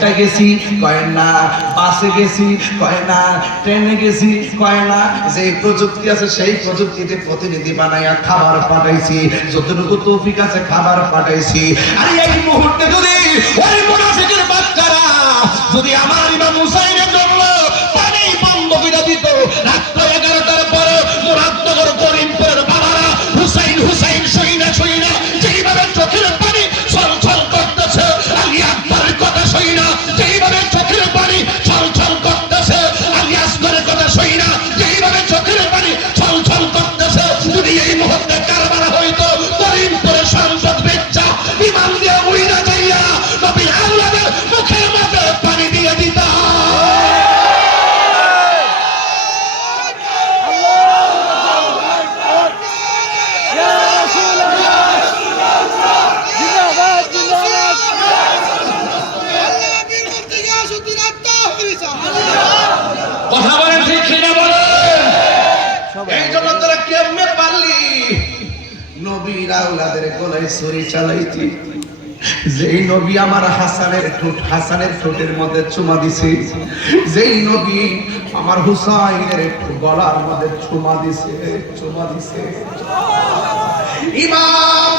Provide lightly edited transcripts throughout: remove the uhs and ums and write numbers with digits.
হেঁটে গেছি, কয় না। বাসে গেছি, কয় না। ট্রেনে গেছি, কয় না। যে প্রযুক্তি আছে সেই প্রযুক্তিতে প্রতিনিধি বানাইয়া খাবার পাঠাইছি, যতটুকু তৌফিক আছে খাবার পাঠাইছি। আর এই মুহূর্তে যদি ওই মুনাফিকের বাচ্চারা যদি আমার ইমাম হুসাইনের জন্য পানি বন্ধ করে দিত, রাত্র 11টার পরে মুরাদনগর করিমপুরের বাবারা হুসাইন হুসাইন সইনা সইনা যেইভাবে চোখের পানি ছলছল করতেছে, আলী আকবরের কথা সইনা যেইভাবে চোখের পানি ছলছল করতেছে, আলী আসগরের কথা সইনা যেইভাবে চোখের পানি ছলছল করতেছে, যদি এই মুহূর্তে কারবালা হইতো করিমপুরের সংসদ বেচ্চা বিমান দিয়ে উইরা যাইয়া নবী আল্লাহর মুখের মধ্যে পানি দিয়ে দিতা। কথা বলেন ঠিক কিনা বলেন? এই জন্য তোরা কেমনে পারলি নবীর আওলাদের গলায় ছুরি চালাইতি? যেই নবী আমার হাসানের ঠোঁটের মধ্যে চুমা দিছে, যেই নবী আমার হুসাইনের গলার মধ্যে চুমা দিছে। ইমাম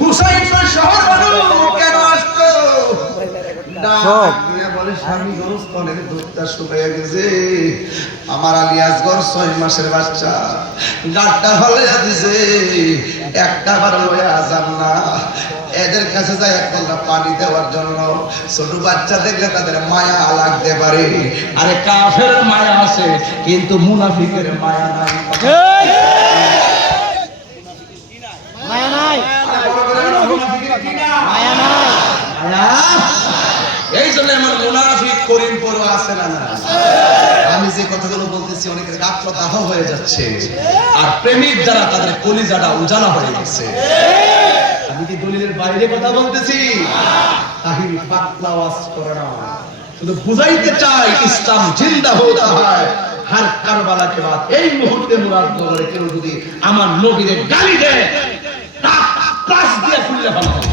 হুসাইন শহর কেন আসতো? বলে স্বামী স্তনের দুধটা শুকাইয়া গেছে, আমার আলী আসগর 6 মাসের বাচ্চা গাড়টা হলাইয়া দিছে, একটা বার লইয়া যান না। এদের কাছে যায় এক কলটা পানি দেওয়ার জন্য। ছোট বাচ্চা দেখলে তাদের মায়া লাগতে পারে, আরে কাফের মায়া আছে কিন্তু মুনাফিকের মায়া নাই। মায়া নাই, মায়া নাই। এই জন্য আমার মুনাফিক করিমপুর আছে না? আমি যে কথাগুলো বলতেছি অনেকের গাত্র দাহ হয়ে যাচ্ছে, আর প্রেমিক যারা তাদের কলিজাটা উজালা হয়ে গেছে। আমি কি দলিলের বাইরে কথা বলতেছি? তাহির পাতলা ওয়াজ করে না, শুধু বুঝাইতে চাই ইসলাম জিন্দা হতে হয় হর কারবালা के बाद। এই মুহূর্তে মুরাদনগরে কেউ যদি আমার নবীরে গালি দেয় তা প্লাস দিয়ে খুললে ভালো হবে।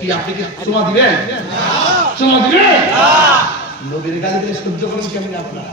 কি আপনি কি চুমা দিবেন? চুমা দিবেন? নবীর গালি দিয়ে সহ্য করেন কেমন আপনারা?